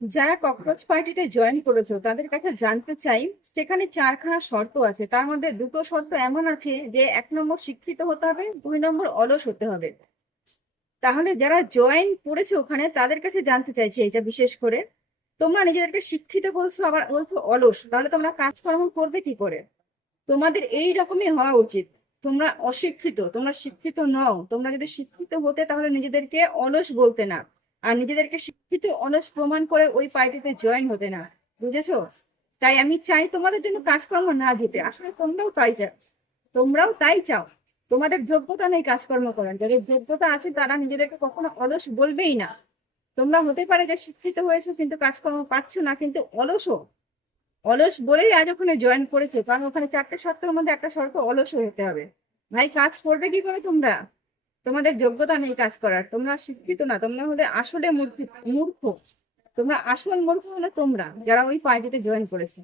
যারা ককরোচ পার্টিতে জয়েন করেছো তাদের কাছে জানতে চাই, সেখানে চারখানা শর্ত আছে। তার মধ্যে দুটো শর্ত এমন আছে যে 1 নম্বর শিক্ষিত হতে হবে, 2 নম্বর অলস হতে হবে। তাহলে যারা জয়েন করেছে ওখানে তাদের কাছে জানতে চাইছি এটা বিশেষ করে, তোমরা নিজেদেরকে শিক্ষিত বলছো আবার বলছো অলস, তাহলে তোমরা কাজকর্ম করবে কি করে? তোমাদের এই রকমই হওয়া উচিত। তোমরা অশিক্ষিত, তোমরা শিক্ষিত নও। তোমরা যদি শিক্ষিত হতে তাহলে নিজেদেরকে অলস বলতে না, আর নিজেদেরকে শিক্ষিত অলস প্রমাণ করে ওই পার্টিতে জয়েন হতে না। বুঝেছো? তাই আমি চাই তোমাদের জন্য কাজকর্ম না দিতে। আসলে তোমরাও তাই চাও, তোমরাও তাই চাও। তোমাদের যোগ্যতা নেই কাজকর্ম করার, যাদের যোগ্যতা আছে তারা নিজেদেরকে কখনো অলস বলবেই না। তোমরা হতে পারে যে শিক্ষিত হয়েছো কিন্তু কাজকর্ম পাচ্ছ না, কিন্তু অলসও। অলস বলেই আজ ওখানে জয়েন করেছে, কারণ ওখানে 4টে শর্তের মধ্যে একটা শর্ত অলস হতে হবে। ভাই, কাজ করবে কি করে তোমরা? তোমাদের যোগ্যতা নেই কাজ করার, তোমরা শিক্ষিত না, তোমরা হলে আসলে মূর্খ। মূর্খ তোমরা, আসল মূর্খ হলে তোমরা যারা ওই পার্টিতে জয়েন করেছে।